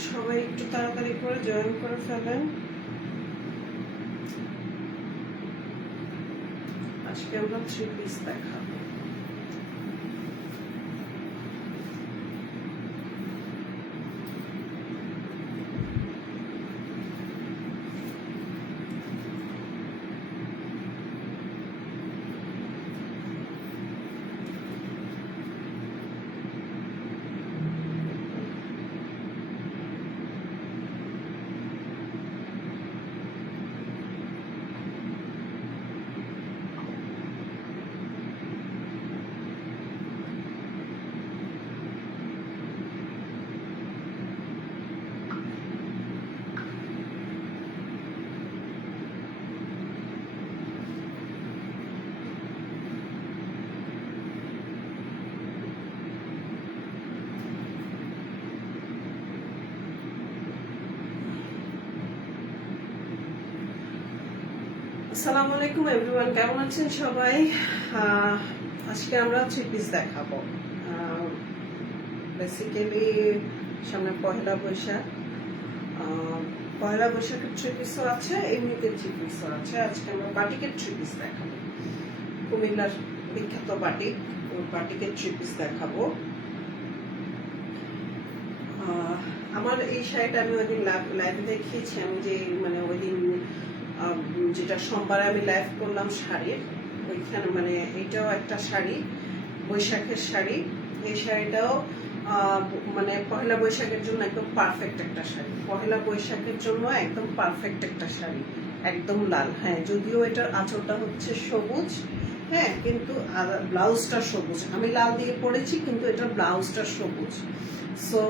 সবাই একটু তাড়াতাড়ি করে জয়েন করে ফেলেন। আজকে আমরা 3 পিস দেখাবো। আসসালামু আলাইকুম এভরিওয়ান, কেমন আছেন সবাই? আজকে আমরা 3 পিস দেখাবো। বেসিক্যালি সামনে পহেলা বৈশাখ, পহেলা বৈশাখের 3 পিসও আছে, এমনিতে 3 পিসও আছে। আজকে আমরা বাটিকের 3 পিস দেখাবো। কুমিল্লার বিখ্যাত বাটিক, ওই বাটিকের 3 পিস দেখাবো। আমার এই শাড়িটা আমি ওই দিন লাইভে দেখিয়েছি। আমি যে মানে ওই দিন যেটা সোমবারে আমি লাইভ করলাম শাড়ির, ওইখানে মানে এটাও একটা শাড়ি, বৈশাখের শাড়ি। এই শাড়িটাও মানে পহেলা বৈশাখের জন্য একদম পারফেক্ট একটা শাড়ি। পহেলা বৈশাখের জন্য একদম পারফেক্ট একটা শাড়ি, একদম লাল। হ্যাঁ, যদিও এটার আঁচলটা হচ্ছে সবুজ, হ্যাঁ, কিন্তু ব্লাউজটা সবুজ। আমি লাল দিয়ে পরেছি, কিন্তু এটার ব্লাউজটা সবুজ। সো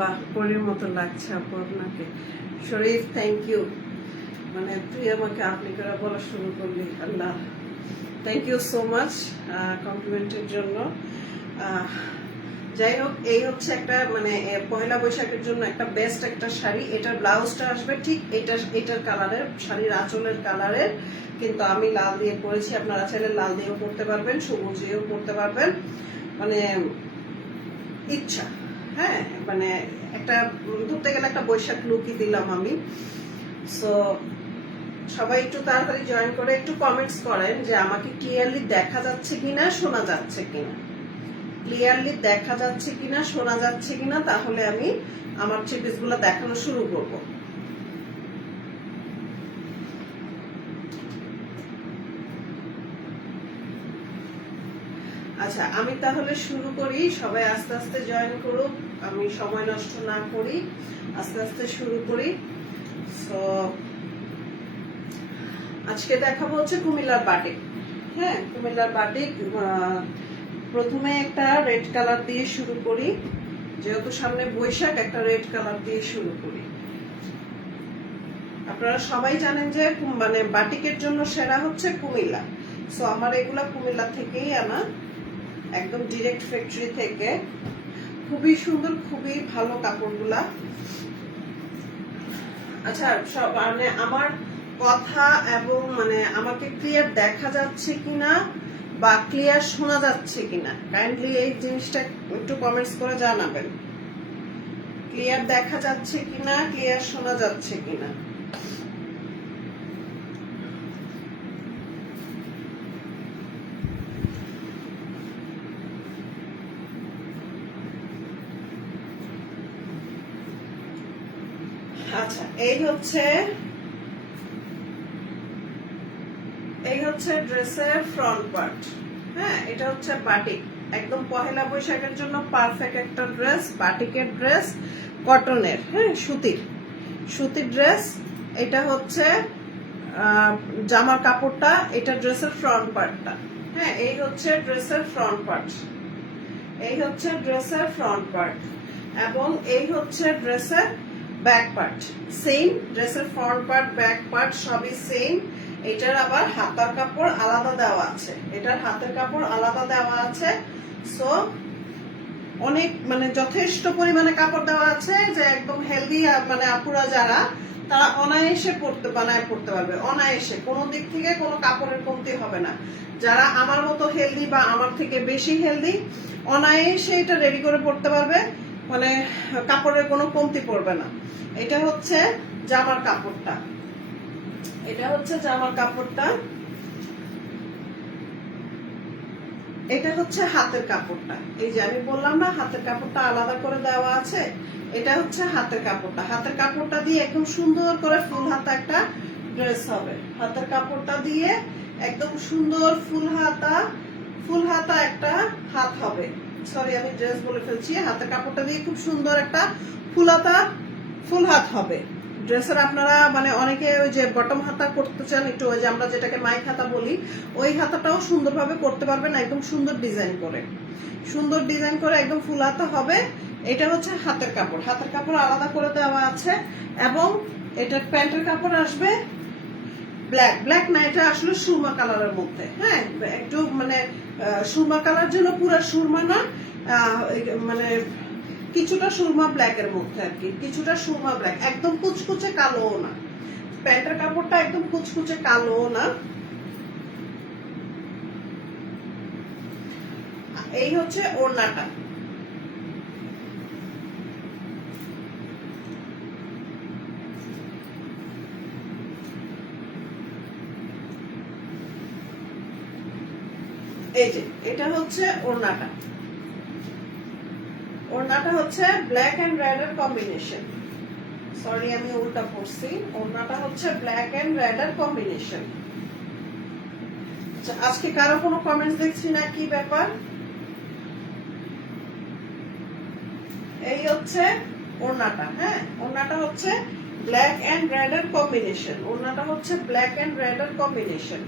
বাহ, পরীর মতো লাগছে আপু আপনাকে। শরীফ, থ্যাংক ইউ। মানে তুই আমাকে আপনি করে বলা শুরু করলি। আল্লাহ, থ্যাংক ইউ সো মাচ কমপ্লিমেন্টের জন্য। যাই হোক, এই হচ্ছে একটা মানে পয়লা বৈশাখের জন্য একটা বেস্ট একটা শাড়ি। এটার ব্লাউজটা আসবে ঠিক এটার কালারের, শাড়ির আঁচলের কালারের, কিন্তু আমি লাল দিয়ে পরেছি। আপনারা চাইলে লাল দিয়েও পরতে পারবেন, সবুজ দিয়েও পরতে পারবেন, মানে ইচ্ছা। হ্যাঁ, মানে একটা ধরতে গেলে একটা বৈশাখ লুকই দিলাম আমি। সো সবাই একটু তাড়াতাড়ি জয়েন করে একটু কমেন্টস করেন যে আমাকে ক্লিয়ারলি দেখা যাচ্ছে কিনা, শোনা যাচ্ছে কিনা। ক্লিয়ারলি দেখা যাচ্ছে কিনা, শোনা যাচ্ছে কিনা, তাহলে আমি আমার 3 পিসগুলো দেখানো শুরু করব। আচ্ছা, আমি তাহলে শুরু করি। সবাই আস্তে আস্তে জয়েন করুক, আমি সময় নষ্ট না করি, আস্তে আস্তে শুরু করি। সো আজকে দেখাবো হচ্ছে কুমিল্লার বাটিক। হ্যাঁ, কুমিল্লার বাটিক। প্রথমে একটা রেড কালার দিয়ে শুরু করি, যেহেতু সামনে বৈশাখ, একটা রেড কালার দিয়ে শুরু করি। আপনারা সবাই জানেন যে মানে বাটিকের জন্য সেরা হচ্ছে কুমিল্লা। সো আমার এগুলা কুমিল্লা থেকেই আনা, একদম ডিরেক্ট ফ্যাক্টরি থেকে। খুবই সুন্দর, খুবই ভালো কাপড়গুলা। আচ্ছা, মানে আমার কথা এবং মানে আমাকে ক্লিয়ার দেখা যাচ্ছে কিনা বা ক্লিয়ার শোনা যাচ্ছে কিনা, কাইন্ডলি এই জিনিসটা একটু কমেন্টস করে জানাবেন। ক্লিয়ার দেখা যাচ্ছে কিনা, ক্লিয়ার শোনা যাচ্ছে কিনা। আচ্ছা, এই হচ্ছে ড্রেসের ফ্রন্ট পার্ট। হ্যাঁ, এটা হচ্ছে বাটিক, একদম পহেলা বৈশাখের জন্য পারফেক্ট একটা ড্রেস। বাটিকের ড্রেস, কটনের, হ্যাঁ, সুতির ড্রেস। এটা হচ্ছে জামার কাপড়টা, এটা ড্রেসের ফ্রন্ট পার্টটা। হ্যাঁ, এই হচ্ছে ড্রেসের ফ্রন্ট পার্ট, এই হচ্ছে ড্রেসের ফ্রন্ট পার্ট, এবং এই হচ্ছে ড্রেসের ব্যাক পার্ট। সেম ড্রেসের ফ্রন্ট পার্ট, ব্যাক পার্ট সবই সেম। এটার আবার হাতার কাপড় আলাদা দেওয়া আছে, এটার হাতের কাপড় আলাদা দেওয়া আছে। সো অনেক মানে যথেষ্ট পরিমাণে কাপড় দেওয়া আছে, যে একদম হেলদি মানে আপুরা যারা, তারা অনায়াসে বানায় পড়তে পারবে, অনায়াসে, কোনো দিক থেকে কোনো কাপড়ের কমতি হবে না। যারা আমার মতো হেলদি বা আমার থেকে বেশি হেলদি, অনায়াসে এটা রেডি করে পড়তে পারবে, মানে কাপড়ের কোনো কমতি পড়বে না। এটা হচ্ছে জামার কাপড়টা, এটা হচ্ছে জামার কাপড়টা, এটা হচ্ছে হাতের কাপড়টা। এই যে আমি বললাম না হাতের কাপড়টা আলাদা করে দেওয়া আছে, এটা হচ্ছে হাতের কাপড়টা। হাতের কাপড়টা দিয়ে একদম সুন্দর করে ফুল হাতা একটা ড্রেস হবে। হাতের কাপড়টা দিয়ে একদম সুন্দর ফুল হাতা একটা হাত হবে। সরি, আমি ড্রেস বলে ফেলছি। হাতের কাপড়টা দিয়ে খুব সুন্দর একটা ফুল হাত হবে ড্রেসের। আপনারা মানে অনেকে ওই যে বটম হাতা করতে চান একটু, ওই যে আমরা যেটাকে মাইক হাতা বলি, ওই হাতাটাও সুন্দরভাবে করতে পারবেন, একদম সুন্দর ডিজাইন করে একদম ফুল হাতা হবে। এটা হচ্ছে হাতের কাপড়, হাতের কাপড় আলাদা করে দেওয়া আছে। এবং এটার প্যান্টের কাপড় আসবে ব্ল্যাক না, এটা আসলে সুরমা কালারের মধ্যে। হ্যাঁ, একটু মানে সুরমা কালার জন্য পুরো সুরমা না, মানে কিছুটা সুরমা ব্ল্যাক এর মধ্যে আর কি, কিছুটা সুরমা ব্ল্যাক, একদম কুচকুচে কালো না। প্যান্টের কাপড়টা একদম কুচকুচে কালো না। এই হচ্ছে ওড়নাটা। এই যে এটা হচ্ছে ওড়নাটা। ওড়নাটা হচ্ছে ব্ল্যাক এন্ড রেড এর কম্বিনেশন। সরি, আমি উল্টা পড়ছি। ওড়নাটা হচ্ছে ব্ল্যাক এন্ড রেড এর কম্বিনেশন। আচ্ছা, আজকে কারো কোনো কমেন্টস দেখছি না, কি ব্যাপার? এই হচ্ছে ওড়নাটা। হ্যাঁ, ওড়নাটা হচ্ছে ব্ল্যাক এন্ড রেড এর কম্বিনেশন। ওড়নাটা হচ্ছে ব্ল্যাক এন্ড রেড এর কম্বিনেশন।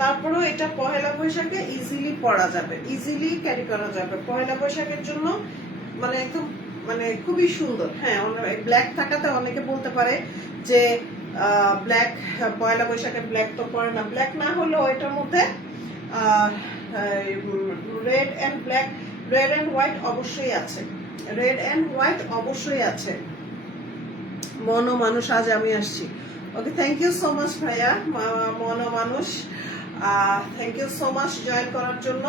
তারপরেও এটা পহেলা বৈশাখে ইজিলি পরা যাবে, ইজিলি ক্যারি করা যাবে। পহেলা বৈশাখের জন্য মানে একদম মানে খুবই সুন্দর। হ্যাঁ, ব্ল্যাক থাকাতে অনেকে বলতে পারে যে ব্ল্যাক পয়লা বৈশাখে ব্ল্যাক তো পরে না। ব্ল্যাক না হলেও এটার মধ্যে red and black, red and white অবশ্যই আছে, রেড এন্ড হোয়াইট অবশ্যই আছে। মনো মানুষ, আজ আমি আসছি। Okay, thank you so much ভাইয়া মনো মানুষ, thank you so much join করার জন্য,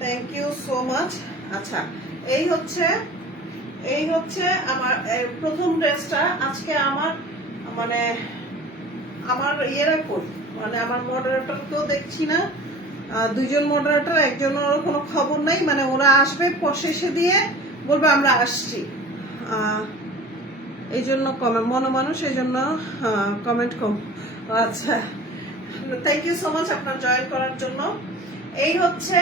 থ্যাংক ইউ সো মাচ। আচ্ছা, এই হচ্ছে আমার প্রথম ড্রেসটা। আজকে আমার মানে আমার ইয়েরা কই, মানে আমার মডারেটরকেও দেখছি না, দুইজন মডারেটর, একজনের কোনো খবর নাই। মানে ওরা আসবে শেষে দিয়ে বলবে আমরা আসছি, এই জন্য মনো মানুষ, এই জন্য কমেন্ট কম। আচ্ছা, থ্যাংক ইউ সো মাচ আপনার জয়েন করার জন্য। এই হচ্ছে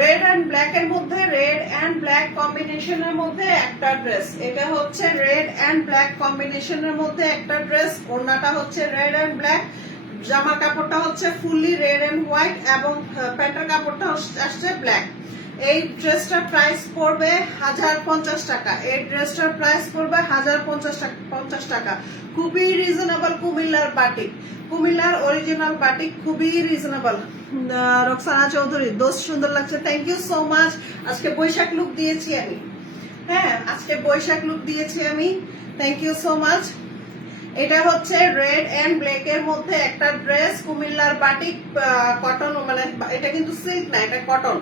রেড এন্ড ব্ল্যাক এর মধ্যে, রেড এন্ড ব্ল্যাক কম্বিনেশনের মধ্যে একটা ড্রেস। এটা হচ্ছে রেড এন্ড ব্ল্যাক কম্বিনেশনের মধ্যে একটা ড্রেস। ওড়নাটা হচ্ছে রেড এন্ড ব্ল্যাক, জামার কাপড়টা হচ্ছে ফুললি রেড এন্ড হোয়াইট, এবং প্যান্টের কাপড়টা আসছে ব্ল্যাক। এই ড্রেসটার প্রাইস পড়বে 1050 টাকা। এই ড্রেসটার প্রাইস পড়বে 1050 টাকা। খুবই রিজনেবল। কুমিল্লার বাটিক, কুমিল্লার অরিজিনাল বাটিক, খুবই রিজনেবল। রোকসানা চৌধুরী, দোস্ত সুন্দর লাগছে, থ্যাংক ইউ সো মাচ। আজকে বৈশাখ লুক দিয়েছি আমি, হ্যাঁ আজকে বৈশাখ লুক দিয়েছি আমি, থ্যাংক ইউ সো মাচ। এটা হচ্ছে রেড এন্ড ব্ল্যাক এর মধ্যে একটা ড্রেস, কুমিল্লার বাটিক কটন, মানে এটা কিন্তু সিল্ক না, এটা কটন।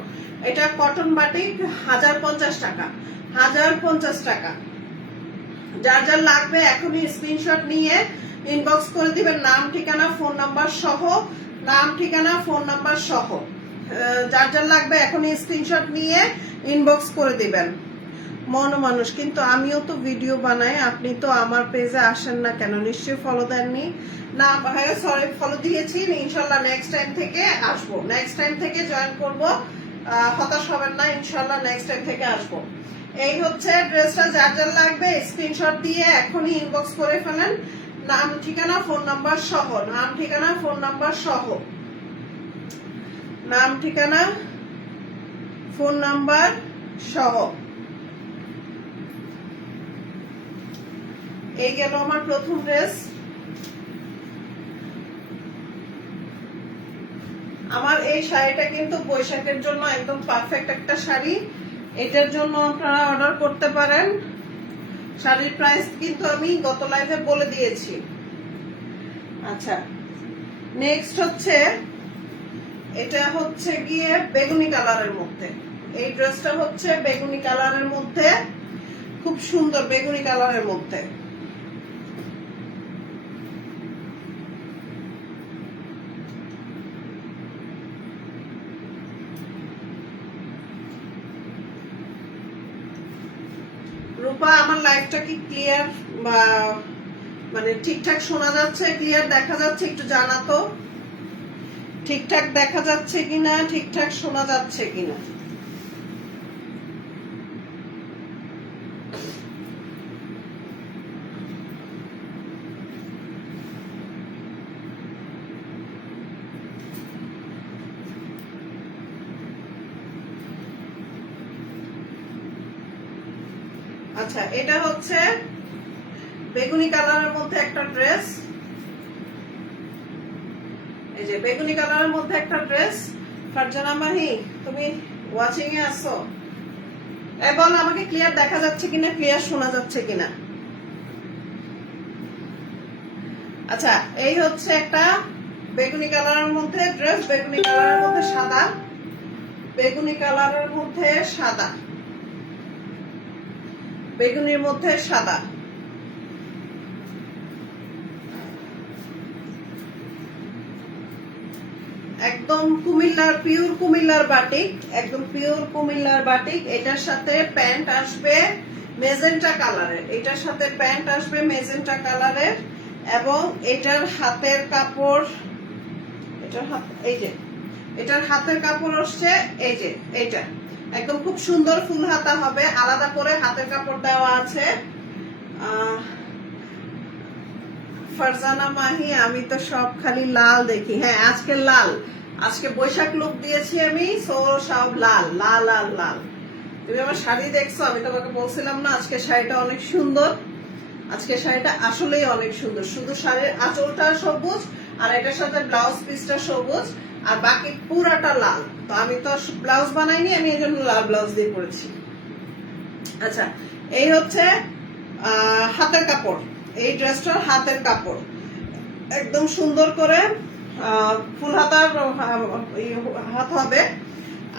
এটা কটন বাটিক, 1050 টাকা, 1050 টাকা। যার যার লাগবে এখনই স্ক্রিনশট নিয়ে ইনবক্স করে দিবেন, নাম ঠিকানা ফোন নাম্বার সহ, নাম ঠিকানা ফোন নাম্বার সহ। যার যার লাগবে এখনই স্ক্রিনশট নিয়ে ইনবক্স করে দিবেন। মনো মানুষ, কিন্তু আমিও তো ভিডিও বানাই, আপনি তো আমার পেজে আসেন না কেন? নিশ্চয়ই ফলো দেননি। না ভাইয়া, সরি, ফলো দিয়েছি, ইনশাল্লাহ নেক্সট টাইম থেকে আসবো, নেক্সট টাইম থেকে জয়েন করবো, হতাশ হবেন না, ইনশাল্লাহ নেক্সট টাইম থেকে আসবো। এই হচ্ছে ড্রেসটা, যার যার লাগবে স্ক্রিনশট দিয়ে এখনই ইনবক্স করে ফেলেন, নাম ঠিকানা ফোন নাম্বার সহ, নাম ঠিকানা ফোন নাম্বার সহ, নাম ঠিকানা ফোন নাম্বার সহ। এই গেল আমার প্রথম ড্রেস। আমার এই শাড়িটা কিন্তু বৈশাখের জন্য একদম পারফেক্ট একটা শাড়ি। এটার জন্য আপনারা অর্ডার করতে পারেন, শাড়ির প্রাইস কিন্তু আমি গত লাইভে বলে দিয়েছি। আচ্ছা, নেক্সট হচ্ছে, এটা হচ্ছে গিয়ে বেগুনি কালারের মধ্যে। এই ড্রেসটা হচ্ছে বেগুনি কালারের মধ্যে, খুব সুন্দর বেগুনি কালারের মধ্যে। রূপা, আমার লাইভটা কি ক্লিয়ার বা মানে ঠিকঠাক শোনা যাচ্ছে, ক্লিয়ার দেখা যাচ্ছে? একটু জানাতো ঠিকঠাক দেখা যাচ্ছে কিনা, ঠিকঠাক শোনা যাচ্ছে কিনা। আচ্ছা, এটা হচ্ছে বেগুনি কালারের মধ্যে একটা ড্রেস। এই যে বেগুনি কালারের মধ্যে একটা ড্রেস। ফারজানা মাহি, তুমি ওয়াচিং এ আছো? এবং আমাকে ক্লিয়ার দেখা যাচ্ছে কিনা, ক্লিয়ার শোনা যাচ্ছে কিনা। আচ্ছা, এই হচ্ছে একটা বেগুনি কালারের মধ্যে ড্রেস, বেগুনি কালারের মধ্যে সাদা, বেগুনি কালারের মধ্যে সাদা, বেগুনির মধ্যে সাদা। একদম কুমিল্লার, পিওর কুমিল্লার বাটিক, একদম পিওর কুমিল্লার বাটিক। এটার সাথে প্যান্ট আসবে মেজেন্টা কালারের, এটার সাথে প্যান্ট আসবে মেজেন্টা কালারের, এবং এটার হাতের কাপড়, এটার হাত, এই যে এটার হাতের কাপড় আসছে এই যে এইটা, একদম খুব সুন্দর ফুল হাতা হবে, আলাদা করে হাতের কাপড় দেওয়া আছে। ফারজানা মাহি, আমি তো সব খালি লাল দেখি। হ্যাঁ, আজকে লাল, আজকে বৈশাখ লুক দিয়েছি আমি, সো সব লাল লাল লাল লাল। তুমি আমার শাড়ি দেখছো, আমি তোমাকে বলছিলাম না আজকে শাড়িটা অনেক সুন্দর। আজকে শাড়িটা আসলেই অনেক সুন্দর, শুধু শাড়ির আঁচলটা সবুজ আর এটার সাথে ব্লাউজ পিসটা সবুজ আর বাকি পুরাটা লাল। তো আমি তো ব্লাউজ বানাইনি, আমি এই জন্য লাল ব্লাউজ দিয়ে করেছি। আচ্ছা, এই হচ্ছে হাতের কাপড়, এই ড্রেসটার হাতের কাপড় একদম সুন্দর করে ফুল হাতার হাত হবে।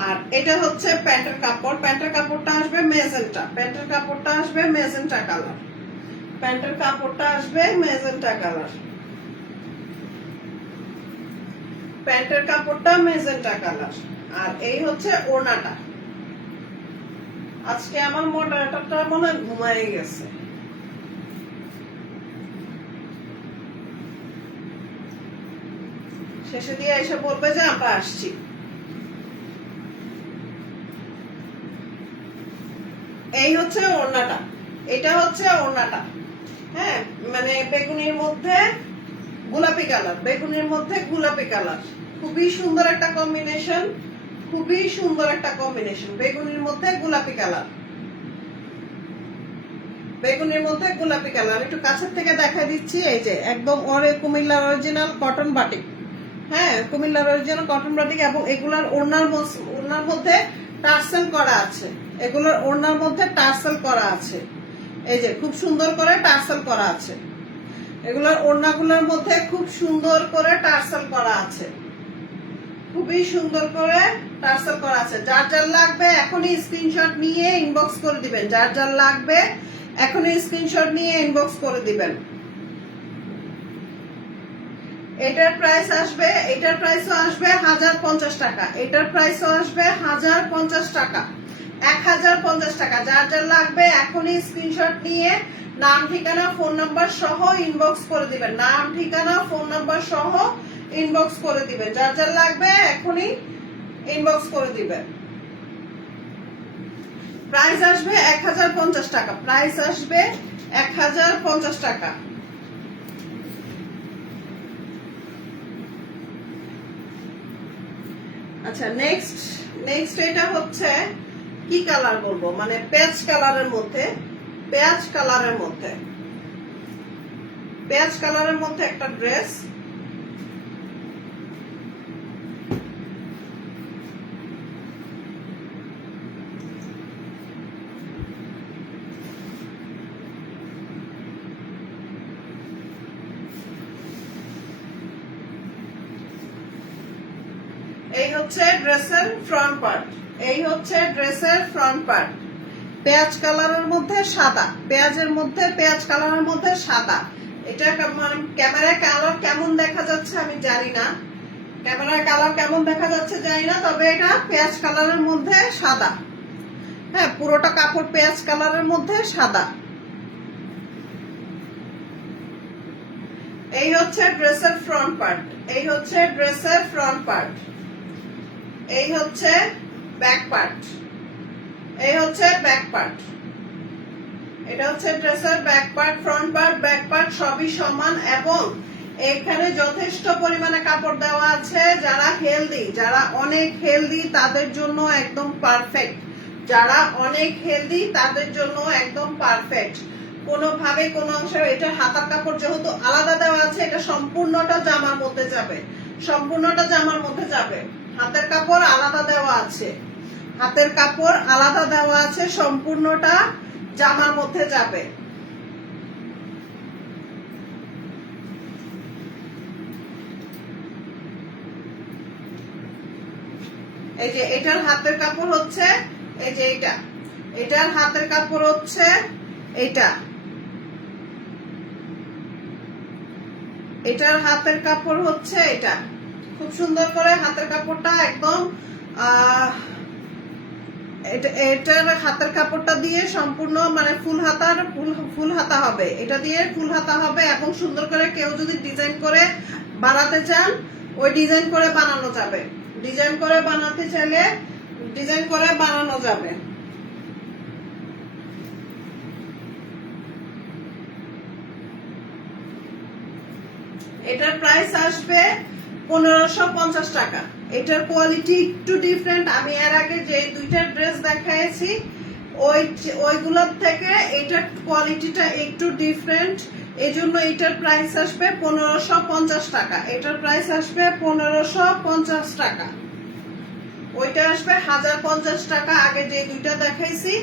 আর এটা হচ্ছে প্যান্টের কাপড়, প্যান্টের কাপড়টা আসবে মেজেন্টা, প্যান্টের কাপড়টা আসবে মেজেন্টা কালার, প্যান্টের কাপড়টা আসবে মেজেন্টা কালার, প্যান্টের কাপড়টা মেজেন্টা কালার। আর এই হচ্ছে ওড়নাটা। আজকে আমার মডারেটরটা মনে হয় ঘুমায় গেছে। শেষে দিয়ে এসে বলবে যে আমরা আসছি। এই হচ্ছে ওড়নাটা, এটা হচ্ছে ওড়নাটা। হ্যাঁ, মানে বেগুনির মধ্যে গোলাপি কালার, বেগুনির মধ্যে গোলাপি কালার, খুবই সুন্দর একটা কম্বিনেশন, খুবই সুন্দর একটা কম্বিনেশন। বেগুনির মধ্যে গোলাপি কালার, বেগুনির মধ্যে গোলাপি কালার। একটু কাছের থেকে দেখা দিচ্ছি, এই যে একদম কুমিল্লার অরিজিনাল কটন বাটিক। হ্যাঁ, কুমিল্লার অরিজিনাল কটন বাটিক, এবং এগুলার ওড়নার মধ্যে টার্সেল করা আছে, এগুলোর ওড়নার মধ্যে টার্সেল করা আছে। এই যে খুব সুন্দর করে টার্সেল করা আছে, এগুলোর ওড়নাগুলোর মধ্যে খুব সুন্দর করে টার্সেল করা আছে, খুবই সুন্দর করে টার্সেল করা আছে। যার যার লাগবে এখনই স্ক্রিনশট নিয়ে ইনবক্স করে দিবেন, যার যার লাগবে এখনই স্ক্রিনশট নিয়ে ইনবক্স করে দিবেন। এটার প্রাইস আসবে, এটার প্রাইসও আসবে 1050 টাকা, এটার প্রাইসও আসবে 1050 টাকা, 1050 টাকা। যার যার লাগবে এখনই স্ক্রিনশট নিয়ে নাম ঠিকানা ফোন নাম্বার সহ ইনবক্স করে দিবেন, নাম ঠিকানা ফোন নাম্বার সহ ইনবক্স করে দিবেন। যার যার লাগবে এখনই ইনবক্স করে দিবেন। প্রাইস আসবে 1050 টাকা, প্রাইস আসবে 1050 টাকা। আচ্ছা, নেক্সট এটা হচ্ছে কি কালার বলবো, মানে পেঁয়াজ কালারের মধ্যে, পেঁয়াজ কালারের মধ্যে, পেঁয়াজ কালারের মধ্যে একটা ড্রেস। ড্রেসের ফ্রন্ট পার্ট, এই হচ্ছে ড্রেসের ফ্রন্ট পার্ট। পেঁয়াজ কালারের মধ্যে সাদা, পেঁয়াজের মধ্যে পেঁয়াজ কালারের মধ্যে সাদা। এটা ক্যামেরায় কালার কেমন দেখা যাচ্ছে আমি জানি না, ক্যামেরায় কালার কেমন দেখা যাচ্ছে জানি না, তবে এটা পেঁয়াজ কালারের মধ্যে সাদা। হ্যাঁ, পুরোটা কাপড় পেঁয়াজ কালারের মধ্যে সাদা। এই হচ্ছে ড্রেসের ফ্রন্ট পার্ট, এই হচ্ছে ড্রেসের ফ্রন্ট পার্ট, এই হচ্ছে ব্যাক পার্ট, এই হচ্ছে ব্যাক পার্ট। এটা হচ্ছে ড্রেসের back part. Front part back part সবই সমান এবং এখানে যথেষ্ট পরিমাণে কাপড় দেওয়া আছে। যারা হেলদি, যারা অনেক হেলদি তাদের জন্য একদম পারফেক্ট, যারা অনেক হেলদি তাদের জন্য একদম পারফেক্ট। কোনোভাবে কোনো অংশে, এটা হাতার কাপড় যেহেতু আলাদা দেওয়া আছে, এটা সম্পূর্ণটা জামার মধ্যে যাবে, সম্পূর্ণটা জামার মধ্যে যাবে। হাতের কাপড় আলাদা দেওয়া আছে, হাতের কাপড় আলাদা দেওয়া আছে, সম্পূর্ণটা জামার মধ্যে যাবে। এই যে এটার হাতের কাপড় হচ্ছে এই যে এটা, এটার হাতের কাপড় হচ্ছে এটা, এটার হাতের কাপড় হচ্ছে এটা। খুব সুন্দর করে হাতের কাপড়টা একদম এটার হাতের কাপড়টা দিয়ে সম্পূর্ণ মানে ফুল হাতা হবে, এটা দিয়ে ফুল হাতা হবে এবং সুন্দর করে কেউ যদি ডিজাইন করে বানাতে চান ওই ডিজাইন করে বানানো যাবে, ডিজাইন করে বানাতে চাইলে ডিজাইন করে বানানো যাবে। এটার প্রাইস আসবে 1550 টাকা। এটার কোয়ালিটি একটু ডিফারেন্ট। আমি এর আগে যে দুইটা ড্রেস দেখাইছি ওইগুলোর থেকে এটার কোয়ালিটিটা একটু ডিফারেন্ট, এজন্য এটার প্রাইস আসবে 1550 টাকা। এটার প্রাইস আসবে 1550 টাকা। ওইটা আসবে 1050 টাকা। আগে যে দুইটা দেখাইছি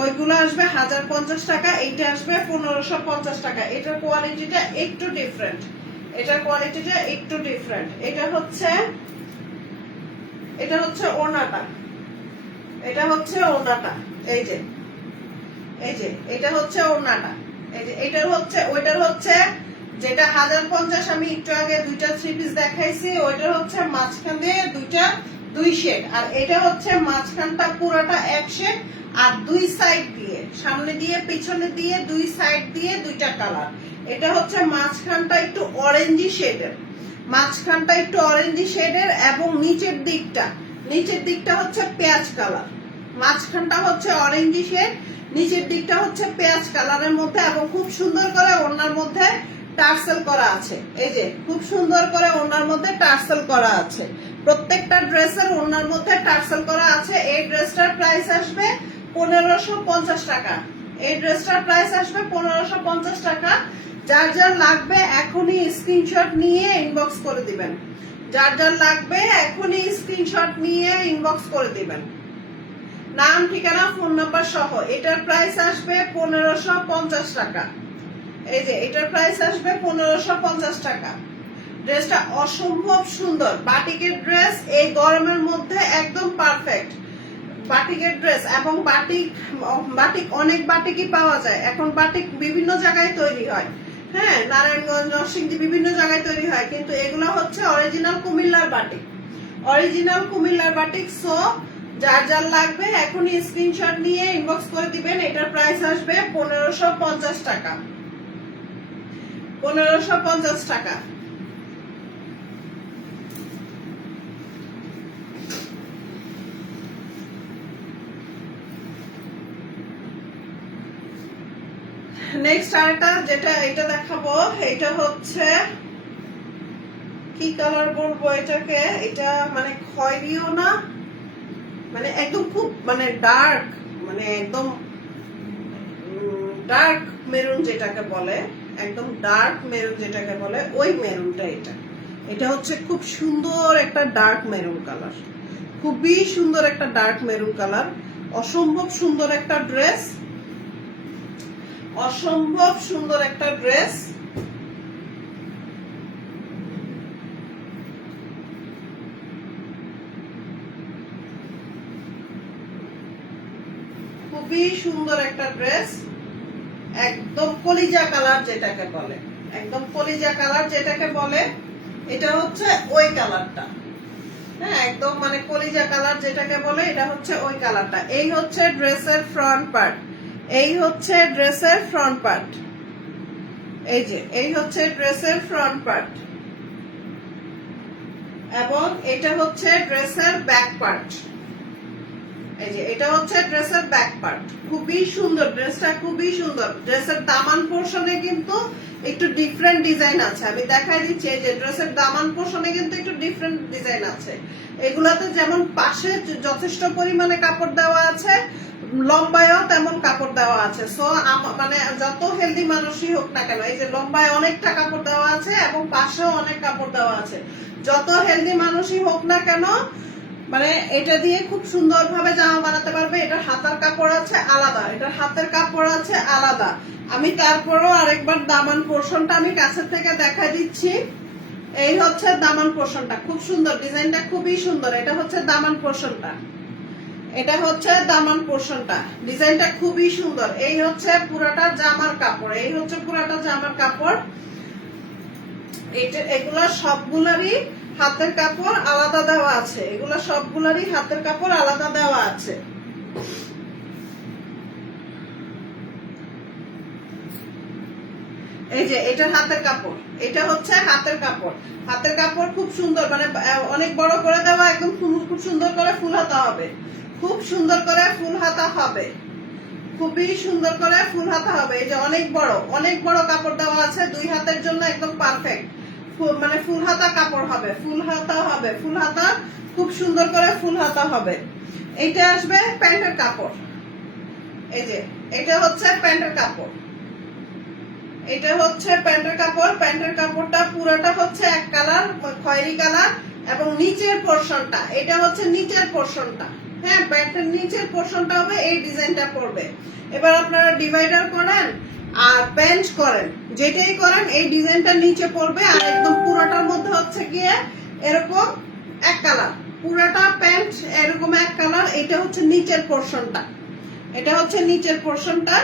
ওইগুলো আসবে 1050 টাকা, এইটা আসবে 1550 টাকা। এটার কোয়ালিটিটা একটু ডিফারেন্ট, এটার কোয়ালিটিটা একটু ডিফারেন্ট। এটা হচ্ছে ওড়নাটা, এটা হচ্ছে ওড়নাটা, এই যে এটা হচ্ছে ওড়নাটা, এই যে এটার হচ্ছে ওইটার হচ্ছে যেটা 1050 আমি একটু আগে দুইটা থ্রি পিস দেখাইছি, ওইটার হচ্ছে মাঝখান দিয়ে দুই শেড, আর এটা হচ্ছে মাঝখানটা পুরোটা এক শেড, আর দুই সাইড দিয়ে সামনে দিয়ে পিছনে দিয়ে দুই সাইড দিয়ে দুইটা কালার। এটা হচ্ছে মাঝখানটা একটু অরেঞ্জি শেডের, মাঝখানটা একটু অরেঞ্জি শেডের এবং নিচের দিকটা হচ্ছে পেঁয়াজ কালার। মাঝখানটা হচ্ছে অরেঞ্জি শেড, নিচের দিকটা হচ্ছে পেঁয়াজ কালারের মধ্যে এবং খুব সুন্দর করে ওড়নার মধ্যে টার্সেল করা আছে। এই যে খুব সুন্দর করে ওড়নার মধ্যে টার্সেল করা আছে, প্রত্যেকটা ড্রেসের ওড়নার মধ্যে টার্সেল করা আছে। এই ড্রেসটার প্রাইস আসবে 1550 টাকা। এই ড্রেসটার প্রাইস আসবে 1550 টাকা। যার যার লাগবে এখনই স্ক্রিনশট নিয়ে ইনবক্স করে দিবেন, যার যার লাগবে এখনই স্ক্রিনশট নিয়ে ইনবক্স করে দিবেন, নাম ঠিকানা ফোন নাম্বার সহ। এটার প্রাইস আসবে 1550 টাকা। এই যে এটার প্রাইস আসবে 1550 টাকা। ড্রেসটা অসম্ভব সুন্দর, বাটিকের ড্রেস এই গরমের মধ্যে একদম পারফেক্ট। বাটিকের ড্রেস এবং বাটিক অনেক বাটিকই পাওয়া যায় এখন, বাটিক বিভিন্ন জায়গায় তৈরি হয়, হ্যাঁ, নারায়ণগঞ্জ, নরসিংদী বিভিন্ন জায়গায় তৈরি হয়, কিন্তু এগুলো হচ্ছে অরিজিনাল কুমিল্লার বাটিক, অরিজিনাল কুমিল্লার বাটিক। সো যার যার লাগবে এখনই স্ক্রিনশট নিয়ে ইনবক্স করে দিবেন। এটার প্রাইস আসবে 1550 টাকা, 1550 টাকা। নেক্সট আরেকটা যেটা এটা দেখাবো, এটা হচ্ছে কি কালার বলবো এটাকে, এটা মানে খয়েরিও না, মানে একদম খুব মানে ডার্ক, মানে একদম ডার্ক মেরুন যেটাকে বলে, একদম ডার্ক মেরুন যেটাকে বলে ওই মেরুনটা। এটা হচ্ছে খুব সুন্দর একটা ডার্ক মেরুন কালার, খুবই সুন্দর একটা ডার্ক মেরুন কালার। অসম্ভব সুন্দর একটা ড্রেস, অসম্ভব সুন্দর একটা ড্রেস। খুবই সুন্দর একটা ড্রেস, একদম কলিজা কালার যেটাকে বলে, একদম কলিজা কালার যেটাকে বলে, এটা হচ্ছে ওই কালারটা। হ্যাঁ, একদম মানে কলিজা কালার যেটাকে বলে, এটা হচ্ছে ওই কালারটা। এই হচ্ছে ড্রেসের ফ্রন্ট পার্ট, এই হচ্ছে ড্রেসের ফ্রন্ট পার্ট, এই যে এই হচ্ছে ড্রেসের ফ্রন্ট পার্ট, এবং এটা হচ্ছে ড্রেসের ব্যাক পার্ট। এই যে এটা হচ্ছে ড্রেসের ব্যাক পার্ট। খুবই সুন্দর ড্রেসটা, খুবই সুন্দর। ড্রেসের দামান পোর্শনে কিন্তু একটু ডিফারেন্ট ডিজাইন আছে, আমি দেখাই দিচ্ছি। এই যে ড্রেসের দামান পোর্শনে কিন্তু একটু ডিফারেন্ট ডিজাইন আছে। এগুলাতে যেমন পাশে যথেষ্ট পরিমাণে কাপড় দেওয়া আছে, লম্বায়ও তেমন কাপড় দেওয়া আছে। সো মানে যত হেলদি মানুষই হোক না কেন, এই যে লম্বায় অনেকটা কাপড় দেওয়া আছে এবং পাশেও অনেক কাপড় দেওয়া আছে। যত হেলদি মানুষই হোক না কেন, মানে এটা দিয়ে খুব সুন্দর ভাবে জামা বানাতে পারবে। এটার হাতার কাপড় আছে আলাদা, এটার হাতের কাপড় আছে আলাদা। আমি তারপরও আরেকবার দামান পোর্শনটা আমি কাছের থেকে দেখা দিচ্ছি। এই হচ্ছে দামান পোর্শনটা, খুব সুন্দর, ডিজাইনটা খুবই সুন্দর। এটা হচ্ছে দামান পোর্শনটা, এটা হচ্ছে দামান পোর্শনটা, ডিজাইনটা খুবই সুন্দর। এই হচ্ছে পুরাটা জামার কাপড়, এই হচ্ছে পুরাটা জামার কাপড়। এগুলা সবগুলারই হাতের কাপড় আলাদা দেওয়া আছে, এগুলা সবগুলারই হাতের কাপড় আলাদা দেওয়া আছে। এই যে এটা হাতের কাপড়, এটা হচ্ছে হাতের কাপড়। হাতের কাপড় খুব সুন্দর, মানে অনেক বড় করে দেওয়া, একদম খুব সুন্দর করে ফুল হাতা হবে, খুব সুন্দর করে ফুল হাতা হবে, খুবই সুন্দর করে ফুল হাতা হবে। এই যে অনেক বড় কাপড় দেওয়া আছে, 2 হাতের জন্য একদম পারফেক্ট। মানে ফুল হাতা কাপড় হবে, ফুল হাতা হবে, ফুল হাতা খুব সুন্দর করে ফুল হাতা হবে। এইটা আসবে প্যান্টের কাপড়। এই যে এটা হচ্ছে প্যান্টের কাপড়, এটা হচ্ছে প্যান্টের কাপড়। প্যান্টের কাপড়টা পুরোটা হচ্ছে এক কালার, খয়েরি কালার, এবং নিচের পোর্শনটা, এটা হচ্ছে নিচের পোর্শনটা। হ্যাঁ, প্যান্টের নিচের পোর্শনটা হবে এই ডিজাইনটা পড়বে। এবার আপনারা ডিভাইডার করেন আর প্যান্ট করেন, যেটাই করেন এই ডিজাইনটা নিচে পড়বে। আর একদম পুরোটার মধ্যে হচ্ছে গিয়ে এরকম এক কালার, পুরোটা প্যান্ট এরকম এক কালার। এটা হচ্ছে নিচের পোর্শনটা, এটা হচ্ছে নিচের পোর্শনটা,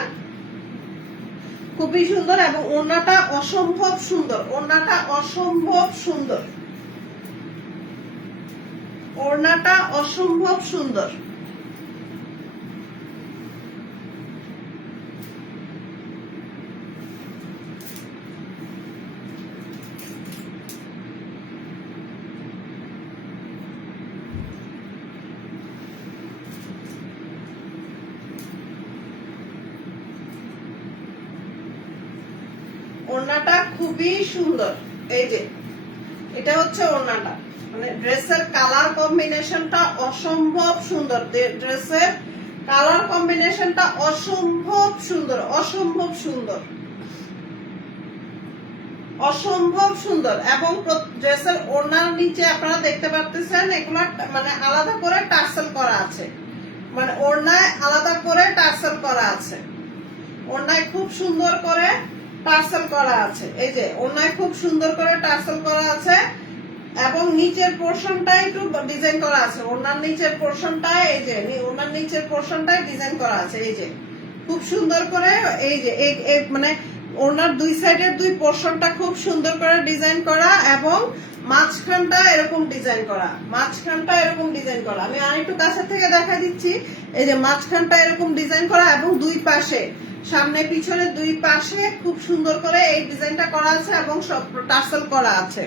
খুবই সুন্দর। এবং ওড়নাটা অসম্ভব সুন্দর, ওড়নাটা অসম্ভব সুন্দর, ওড়নাটা অসম্ভব সুন্দর। ওড়নাটা খুবই সুন্দর। এই যে এটা হচ্ছে ওড়নাটা, মানে ড্রেসের কালার কম্বিনেশনটা অসম্ভব সুন্দর, ড্রেসের কালার কম্বিনেশনটা অসম্ভব সুন্দর, অসম্ভব সুন্দর, অসম্ভব সুন্দর। এবং ড্রেসের ওড়নার নিচে আপনারা দেখতে পাচ্ছেন এগুলা মানে আলাদা করে টার্সেল করা আছে, মানে ওড়নায় আলাদা করে টার্সেল করা আছে, ওড়নায় খুব সুন্দর করে টার্সেল করা আছে। এই যে ওড়নায় খুব সুন্দর করে টার্সেল করা আছে, এবং নিচের পোর্শনটা একটু ডিজাইন করা আছে। ওড়নার নিচের পোর্শনটায়, এই যে ওড়নার নিচের পোর্শনটায় ডিজাইন করা আছে। এই যে খুব সুন্দর করে, এই যে মানে ওড়নার 2 সাইডের 2 পোর্শনটা খুব সুন্দর করে ডিজাইন করা, এবং মাঝখানটা এরকম ডিজাইন করা, মাঝখানটা এরকম ডিজাইন করা। আমি আরেকটু কাছে থেকে দেখা দিচ্ছি। এই যে মাঝখানটা এরকম ডিজাইন করা, এবং 2 পাশে, সামনে পিছনে 2 পাশে খুব সুন্দর করে এই ডিজাইনটা করা আছে, এবং সব টার্সেল করা আছে।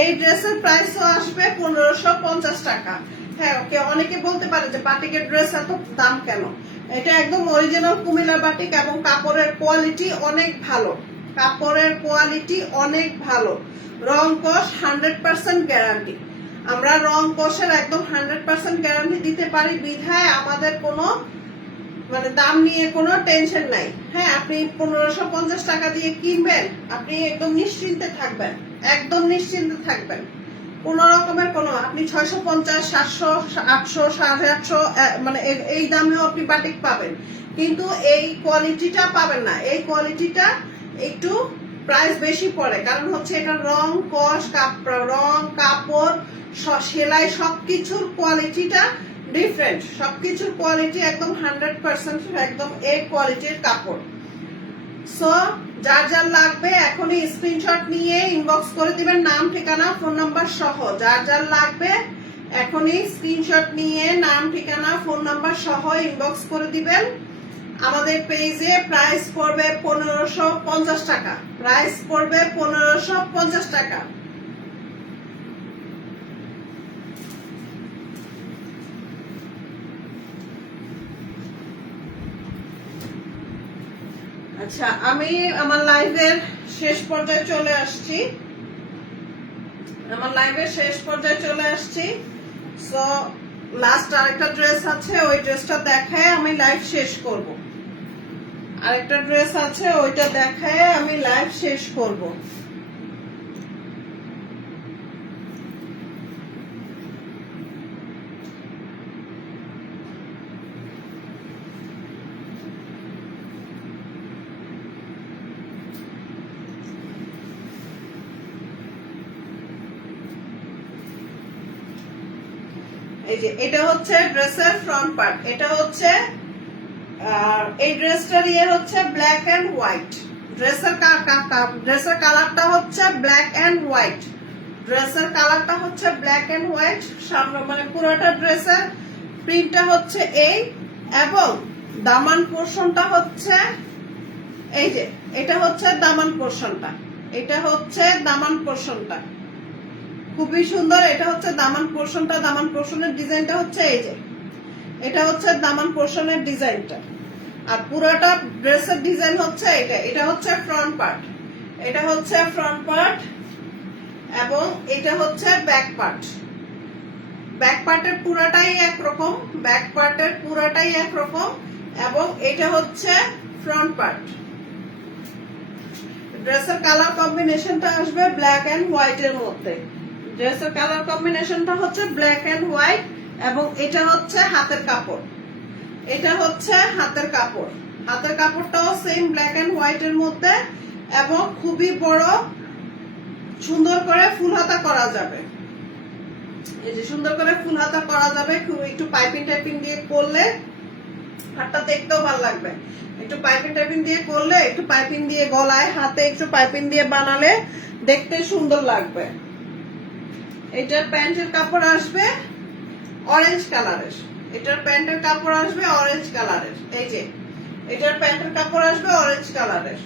এই ড্রেসের প্রাইসও আসবে 1550 টাকা। হ্যাঁ, ওকে, অনেকে বলতে পারে যে বাটিকের ড্রেস এত দাম কেন। এটা একদম অরিজিনাল কুমিল্লার বাটিক, এবং কাপড়ের কোয়ালিটি অনেক ভালো, কাপড়ের কোয়ালিটি অনেক ভালো। রং কস 100% গ্যারান্টি। আমরা রং কসের একদম 100% গ্যারান্টি দিতে পারি বিধায় আমাদের কোনো মানে দাম নিয়ে কোনো টেনশন নাই। হ্যাঁ, আপনি 1550 টাকা দিয়ে কিনবেন, আপনি একদম নিশ্চিন্তে থাকবেন, একদম নিশ্চিন্তে থাকবেন। কোন রকমের কোনো, আপনি 650, 700, 800, 850 মানে এই দামেও আপনি বাটিক পাবেন, কিন্তু এই কোয়ালিটিটা পাবেন না। এই কোয়ালিটিটা একটু প্রাইস বেশি পড়ে, কারণ হচ্ছে এটা রং কস, রং, কাপড়, সেলাই সবকিছুর কোয়ালিটিটা ডিফারেন্ট, সবকিছুর কোয়ালিটি একদম 100% একদম এ কোয়ালিটির কাপড়। সো যার যার লাগবে এখনই স্ক্রিনশট নিয়ে ইনবক্স করে দিবেন, নাম ঠিকানা ফোন নাম্বার সহ। যার যার লাগবে এখনই স্ক্রিনশট নিয়ে নাম ঠিকানা ফোন নাম্বার সহ ইনবক্স করে দিবেন। আমাদের পেজে প্রাইস পড়বে 1550 টাকা, প্রাইস পড়বে 1550 টাকা। আচ্ছা, আমি আমার লাইভের শেষ পর্যায়ে চলে আসছি, সো লাস্ট আরেকটা ড্রেস আছে, ওই ড্রেসটা দেখায় আমি লাইভ শেষ করব। আরেকটা ড্রেস আছে, ওইটা দেখায় আমি লাইভ শেষ করব। এই যে এটা হচ্ছে ড্রেসের ফ্রন্ট পার্ট, এটা হচ্ছে এই ড্রেসটার ইয়ে হচ্ছে ব্ল্যাক এন্ড হোয়াইট। ড্রেসের কালারটা হচ্ছে ব্ল্যাক এন্ড হোয়াইট, ড্রেসের কালারটা হচ্ছে ব্ল্যাক এন্ড হোয়াইট। সামনে মানে পুরোটা ড্রেসের প্রিন্টটা হচ্ছে এই, এবং দামান পোর্শনটা হচ্ছে এই যে, এটা হচ্ছে দামান পোর্শনটা, এটা হচ্ছে দামান পোর্শনটা খুবই সুন্দর। এটা হচ্ছে দামান পোর্শনটা, দামান পোর্শনের ডিজাইনটা হচ্ছে এই যে, এটা হচ্ছে দামান পোর্শনের ডিজাইনটা। আর পুরোটা ড্রেসের ডিজাইন হচ্ছে এটা, এটা হচ্ছে ফ্রন্ট পার্ট, এটা হচ্ছে ফ্রন্ট পার্ট, এবং এটা হচ্ছে ব্যাক পার্ট। ব্যাক পার্টের পুরাটাই একরকম, ব্যাক পার্টের পুরাটাই একরকম, এবং এটা হচ্ছে ফ্রন্ট পার্ট। ড্রেসের কালার কম্বিনেশনটা আসবে ব্ল্যাক এন্ড হোয়াইট এর মধ্যে। ড্রেসের কালার কম্বিনেশনটা হচ্ছে ব্ল্যাক এন্ড হোয়াইট, এবং এটা হচ্ছে হাতের কাপড়, এটা হচ্ছে হাতের কাপড়। হাতের কাপড়টাও সেম ব্ল্যাক এন্ড হোয়াইট এর মধ্যে, এবং খুবই বড় সুন্দর করে ফুল হাতা করা যাবে। এই যে সুন্দর করে ফুল হাতা করা যাবে, একটু পাইপিং টাইপিং দিয়ে করলে হাতটা দেখতেও ভালো লাগবে। একটু পাইপিং টাইপিং দিয়ে করলে, একটু পাইপিং দিয়ে গলায় হাতে একটু পাইপিং দিয়ে বানালে দেখতে সুন্দর লাগবে। এটার প্যান্টের কাপড় আসবে অরেঞ্জ কালারের, এটার প্যান্টের কাপড় আসবে অরেঞ্জ কালারের। এই যে এটার প্যান্টের কাপড় আসবে অরেঞ্জ কালারের।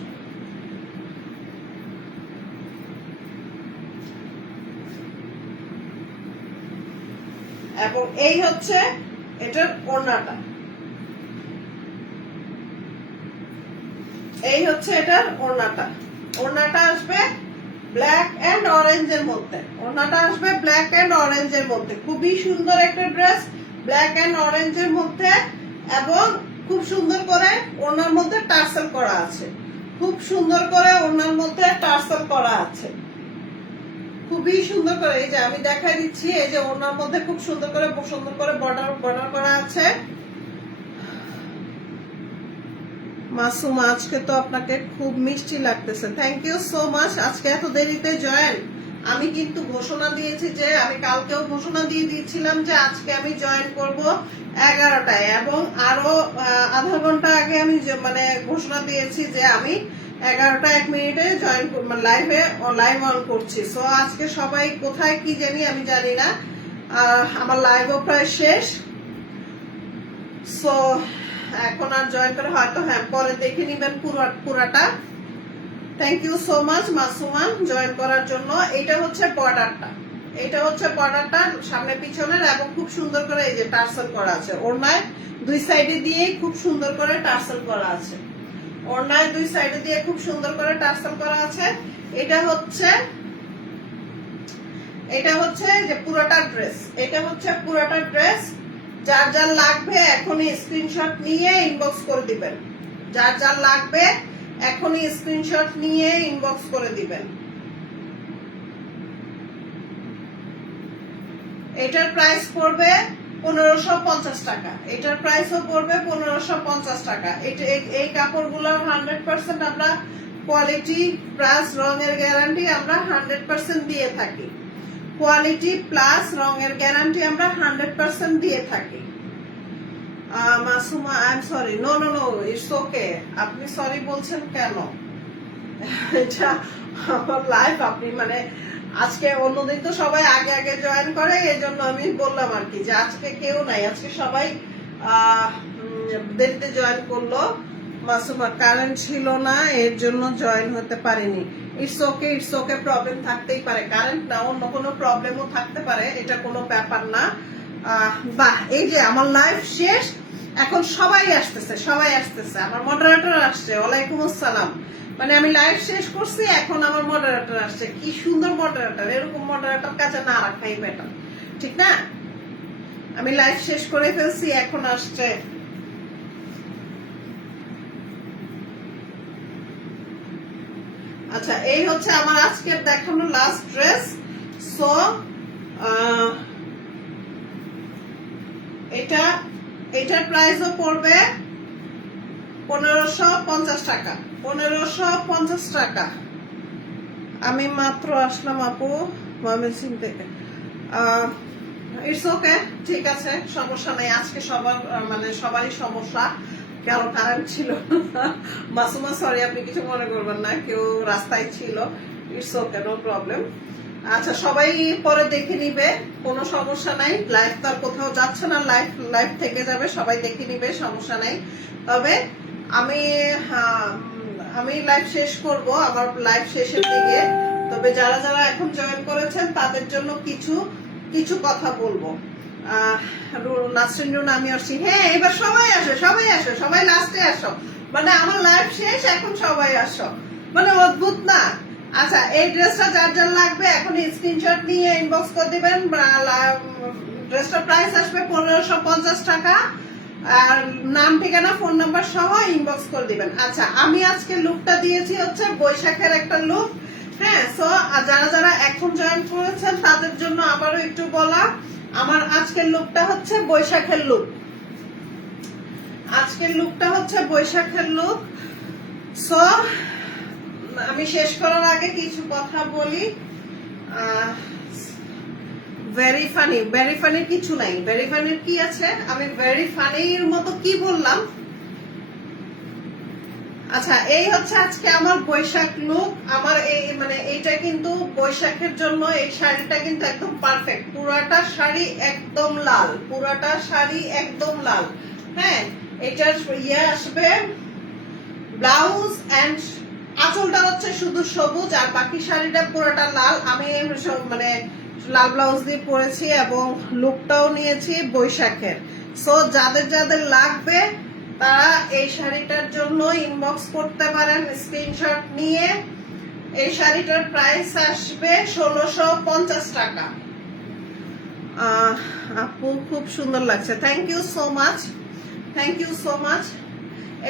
এবং এই হচ্ছে এটার ওড়নাটা, এই হচ্ছে এটার ওড়নাটা। ওড়নাটা আসবে ব্ল্যাক এন্ড অরেঞ্জের মধ্যে, ওড়নাটা আসবে ব্ল্যাক এন্ড অরেঞ্জের মধ্যে। খুবই সুন্দর একটা ড্রেস, ব্ল্যাক এন্ড অরেঞ্জের মধ্যে, এবং খুব সুন্দর করে ওড়নার মধ্যে টার্সেল করা আছে, খুব সুন্দর করে ওড়নার মধ্যে টার্সেল করা আছে, খুবই সুন্দর করে। এই যে আমি দেখাই দিচ্ছি, এই যে ওড়নার মধ্যে খুব সুন্দর করে বর্ডার করা আছে। মাসুমা, আজকে তো আপনাকে খুব মিষ্টি লাগতেছে, থ্যাংক ইউ সো মাচ। আজকে এত দেরিতে জয়েন, আমি কিন্তু ঘোষণা দিয়েছি যে, আমি কালকেও ঘোষণা দিয়ে দিয়েছিলাম যে আজকে আমি জয়েন করব 11টায়, এবং আরো আধা ঘন্টা আগে আমি মানে ঘোষণা দিয়েছি যে আমি 11টা 1 মিনিটে জয়েন লাইভ অন করছি। সো আজকে সবাই কোথায় কি জানি আমি জানি না, আমার লাইভও প্রায় শেষ। সো এখন আর জয়েন করে হয়তো হ্যাঁ পরে দেখে নিবেন পুরাটা। Thank you so much Masuma join করার জন্য। এটা হচ্ছে বর্ডারটা, এটা হচ্ছে বর্ডারটা সামনে পিছনের, এবং খুব সুন্দর করে এই যে টার্সেল করা আছে ওড়নায় দুই সাইডে দিয়ে, খুব সুন্দর করে টার্সেল করা আছে ওড়নায় দুই সাইডে দিয়ে, খুব সুন্দর করে টার্সেল করা আছে। এটা হচ্ছে যে পুরোটা ড্রেস, এটা হচ্ছে পুরোটা ড্রেস। যার যার লাগবে এখনই স্ক্রিনশট নিয়ে ইনবক্স করে দিবেন, যার যার লাগবে এখনই স্ক্রিনশট নিয়ে ইনবক্স করে দিবেন। এটার প্রাইস পড়বে 1550 টাকা, এটার প্রাইসও পড়বে 1550 টাকা। এই কাপড়গুলোর 100% আমরা কোয়ালিটি প্লাস রঙের গ্যারান্টি আমরা 100% দিয়ে থাকি, কোয়ালিটি প্লাস রঙের গ্যারান্টি আমরা 100% দিয়ে থাকি। Masuma I am sorry, no no no, it's okay. আপনি সরি বলছেন কেন? এটা আমার লাইফ। আপনি মানে আজকে, অন্যদিন তো সবাই আগে আগে জয়েন করে, এই জন্য আমি বললাম আর কি যে আজকে কেউ নাই, আজকে সবাই দেরিতে জয়েন করলো। মাসুমা কারেন্ট ছিল না, এর জন্য জয়েন হতে পারেনি। It's okay, it's okay, problem থাকতেই পারে, কারেন্ট না অন্য কোনো প্রবলেমও থাকতে পারে, এটা কোনো ব্যাপার না। বাহ, এই যে আমার লাইফ শেষ, এখন সবাই আসতেছে, সবাই আসতেছে। আমার মডারেটর আসছে, ওয়ালাইকুম আসসালাম। মানে আমি লাইভ শেষ করছি, এখন আমার মডারেটর আসছে। কি সুন্দর মডারেটর, এরকম মডারেটর কাছে না রাখাই বেটার, ঠিক না? আমি লাইভ শেষ করে ফেলছি, এখন আসছে। আচ্ছা, এই হচ্ছে আমার আজকের দেখানো লাস্ট ড্রেস। সো এটার প্রাইসও পড়বে 1550 টাকা। 1550 টাকা। আমি মাত্র আসলাম আপু ময়মনসিং থেকে। ইটস ওকে, ঠিক আছে, সমস্যা নেই। আজকে সবার মানে সবারই সমস্যা, কারো কারেন্ট ছিল। মাসুমা সরি, আপনি কিছু মনে করবেন না, কেউ রাস্তায় ছিল। It's okay, no problem. আচ্ছা, সবাই পরে দেখে নিবে, কোনো সমস্যা নাই। লাইফ তো আর কোথাও যাচ্ছে না, লাইফ থেকে যাবে, সবাই দেখে নিবে, সমস্যা নাই। তবে আমি লাইভ শেষ করব, আমার লাইভ শেষের দিকে। তবে যারা যারা এখন জয়েন করেছেন তাদের জন্য কিছু কিছু কথা বলবো। নাসরিন রুনা, আমি আসছি। হ্যাঁ, এবার সবাই আসো, সবাই আসো, সবাই লাস্টে আসো। মানে আমার লাইভ শেষ, এখন সবাই আসো, মানে অদ্ভুত না? আচ্ছা, এই ড্রেসটা যার যার লাগবে এখন স্ক্রিনশট নিয়ে ইনবক্স করে দিবেন। ড্রেসটার প্রাইস আসবে 1550 টাকা। আর নাম, ঠিকানা, ফোন নাম্বার সহ ইনবক্স করে দিবেন। আচ্ছা, আমি আজকে লুকটা দিয়েছি হচ্ছে বৈশাখের একটা লুক। হ্যাঁ, সো যারা যারা এখন জয়েন করেছেন তাদের জন্য আবারও একটু বলা, আমার আজকের লুকটা হচ্ছে বৈশাখের লুক। আজকের লুকটা হচ্ছে বৈশাখের লুক। সো আমি শেষ করার আগে কিছু কথা বলি। ভেরি ফানি, ভেরি ফানির কিছু নাই। ভেরি ফানির কি আছে? আমি ভেরি ফানির মতো কি বললাম? আচ্ছা, এই হচ্ছে আজকে আমার বৈশাখ লুক। আমার এই মানে এইটা কিন্তু বৈশাখের জন্য, এই শাড়িটা কিন্তু একদম পারফেক্ট। পুরাটা শাড়ি একদম লাল, পুরাটা শাড়ি একদম লাল। হ্যাঁ, এটার ইয়ে আসবে ব্লাউজ এন্ড আঁচলটা হচ্ছে শুধু সবুজ, আর বাকি শাড়িটা পুরোটা লাল। আমি মানে লাল ব্লাউজ দিয়ে পরেছি এবং লুকটাও নিয়েছি বৈশাখের। সো যাদের যাদের লাগবে তারা এই শাড়িটার জন্য ইনবক্স করতে পারেন স্ক্রিনশট নিয়ে। এই শাড়িটার প্রাইস আসবে 1650 টাকা। আপু খুব সুন্দর লাগছে, thank you so much, thank you so much.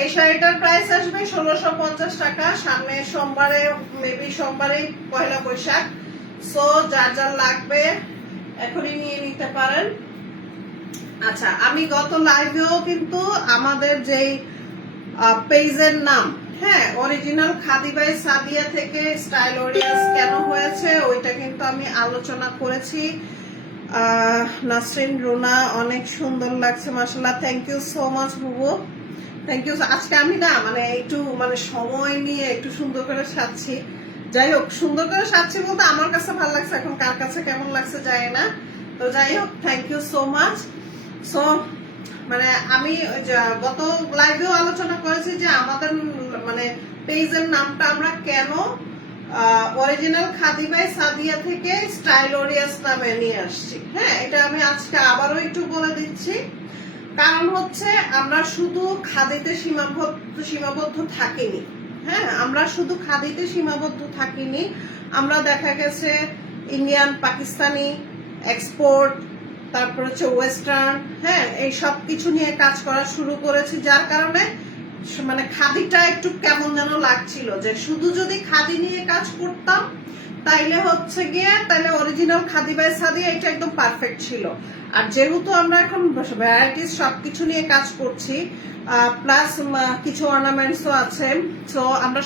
এই শাড়িটার প্রাইস আসবে 1650 টাকা। সামনে সোমবারে, মেবি সোমবারে পয়লা বৈশাখ। সো যার যার লাগবে এখনই নিয়ে নিতে পারেন। আচ্ছা, আমি গত লাইভেও কিন্তু আমাদের যেই পেজের নাম, হ্যাঁ, অরিজিনাল খাদি বাই সাদিয়া থেকে স্টাইলোরিয়াস কেন হয়েছে ওইটা কিন্তু আমি আলোচনা করেছি। নাসরিন রুনা, অনেক সুন্দর লাগছে মাশাআল্লাহ, থ্যাংক ইউ সো মাচ বুবু, থ্যাংক ইউ। আজকে আমি না মানে একটু মানে সময় নিয়ে একটু সুন্দর করে সাজছি। যাই হোক, সুন্দর করে সাজছি বলতে আমার কাছে ভালো লাগছে, এখন কার কাছে কেমন লাগছে জানি না। তো যাই হোক, thank you so much. So মানে আমি গত লাইভেও আলোচনা করেছি যে আমাদের মানে পেজের নামটা আমরা কেন অরিজিনাল খাদি বাই সাদিয়া থেকে স্টাইলোরিয়াস নামে নিয়ে আসছি। হ্যাঁ, এটা আমি আজকে আবারও একটু বলে দিচ্ছি। কারণ হচ্ছে আমরা শুধু খাদিতে সীমাবদ্ধ থাকিনি। হ্যাঁ, আমরা শুধু খাদিতে সীমাবদ্ধ থাকিনি, আমরা দেখা গেছে ইন্ডিয়ান, পাকিস্তানি, এক্সপোর্ট, তারপর হচ্ছে ওয়েস্টার্ন, হ্যাঁ, এই সব কিছু নিয়ে কাজ করা শুরু করেছি। যার কারণে মানে খাদিটা একটু কেমন যেন লাগছিল, যে শুধু যদি খাদি নিয়ে কাজ করতাম তাইলে হচ্ছে গিয়ে তাইলে অরিজিনাল খাদি বাই সাদিয়া এটা একদম পারফেক্ট ছিল। আর যেহেতু আমরা এখন ভ্যারাইটিস সবকিছু নিয়ে কাজ করছি, প্লাস কিছু অর্নামেন্টসও আছে, তো আমরা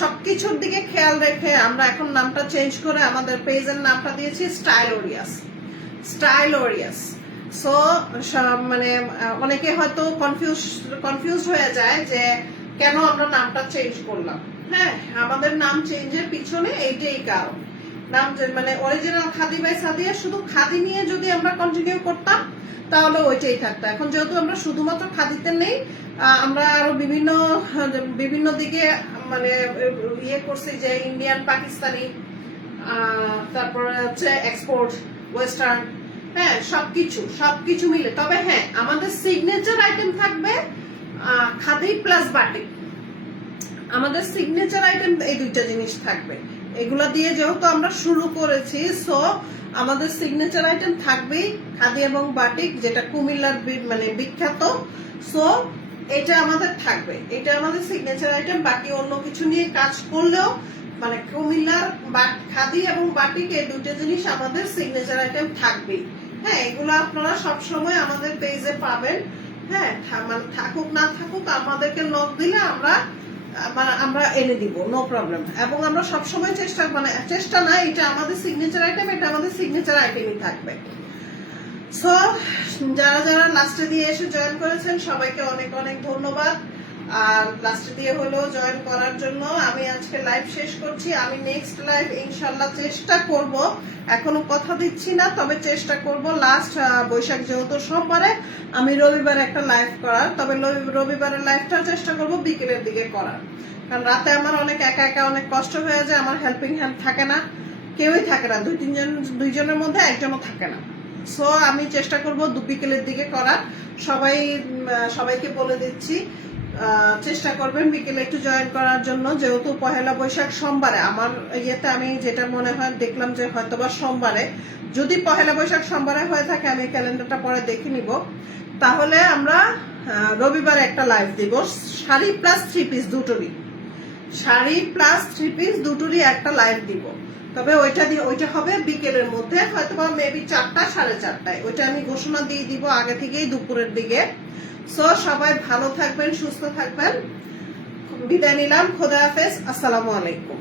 সবকিছুর দিকে খেয়াল রেখে আমরা এখন নামটা চেঞ্জ করে আমাদের পেজের নামটা দিয়েছি স্টাইলোরিয়াস। স্টাইলোরিয়াস সো মানে অনেকে হয়তো কনফিউজ হয়ে যায় যে কেন আমরা নামটা চেঞ্জ করলাম। হ্যাঁ, আমাদের নাম চেঞ্জের পিছনে এইটাই কারণ। নাম মানে অরিজিনাল খাদি বাই সাদিয়া, শুধু খাদি নিয়ে যদি আমরা কন্টিনিউ করতাম তাহলে ওইটাই থাকতো। এখন যেহেতু আমরা শুধুমাত্র খাদিতে নেই, আমরা আরো বিভিন্ন দিকে মানে ইয়ে করছি, যে ইন্ডিয়ান, পাকিস্তানি, তারপরে হচ্ছে এক্সপোর্ট, ওয়েস্টার্ন, হ্যাঁ সবকিছু মিলে। তবে হ্যাঁ, আমাদের সিগনেচার আইটেম থাকবে খাদি প্লাস বাটিক। আমাদের সিগনেচার আইটেম এই দুইটা জিনিস থাকবে। এগুলা দিয়ে যেহেতু আমরা শুরু করেছি, সো আমাদের সিগনেচার আইটেম থাকবেই খাদি এবং বাটিক, যেটা কুমিল্লার মানে বিখ্যাত। সো এটা আমাদের থাকবে, এটা আমাদের সিগনেচার আইটেম। বাকি অন্য কিছু নিয়ে কাজ করলেও মানে কুমিল্লার খাদি এবং বাটিক এই দুটো জিনিস আমাদের সিগনেচার আইটেম থাকবেই। হ্যাঁ, এগুলো আপনারা সবসময় আমাদের পেজে পাবেন। হ্যাঁ, মানে থাকুক না থাকুক, আমাদেরকে নক দিলে আমরা এনে দিব, নো প্রবলেম। এবং আমরা সবসময় চেষ্টা না, এটা আমাদের সিগনেচার আইটেম, এটা আমাদের সিগনেচার আইটেমই থাকবে। সো যারা লাস্টে দিয়ে এসে জয়েন করেছেন সবাইকে অনেক অনেক ধন্যবাদ। আর লাস্টে দিয়ে হলেও জয়েন করার জন্য আমি আজকে লাইভ শেষ করছি। আমি নেক্সট লাইভ ইনশাল্লাহ চেষ্টা করব, এখনো কথা দিচ্ছি না, তবে চেষ্টা করব লাস্ট বৈশাখ যেহেতু সোমবারে, আমি রবিবার একটা লাইভ করার। তবে রবিবারের লাইভটা চেষ্টা করব বিকেলের দিকে করার, কারণ রাতে আমার অনেক একা অনেক কষ্ট হয়ে যায়। আমার হেল্পিং হ্যান্ড থাকে না, কেউই থাকে না, দুইজনের মধ্যে একজনও থাকে না। সো আমি চেষ্টা করব বিকেলের দিকে করার। সবাইকে বলে দিচ্ছি, চেষ্টা করবেন বিকেলে একটু জয়েন করার জন্য। যেহেতু পহেলা বৈশাখ সোমবারে, আমার ইয়েতে আমি যেটা মনে হয় দেখলাম যে হয়তোবা সোমবারে, যদি পহেলা বৈশাখ সোমবারে হয়ে থাকে, আমি ক্যালেন্ডারটা পরে দেখে নিব, তাহলে আমরা রবিবারে একটা লাইভ দিব শাড়ি প্লাস থ্রি পিস দুটোরই একটা লাইভ দিব। তবে ওইটা হবে বিকেলের মধ্যে, হয়তোবা মেবি 4টা 4:30টায়। ওইটা আমি ঘোষণা দিয়ে দিব আগে থেকেই, দুপুরের দিকে। সো সবাই ভালো থাকবেন, সুস্থ থাকবেন। বিদায় নিলাম, খোদা হাফেজ, আসসালামু আলাইকুম।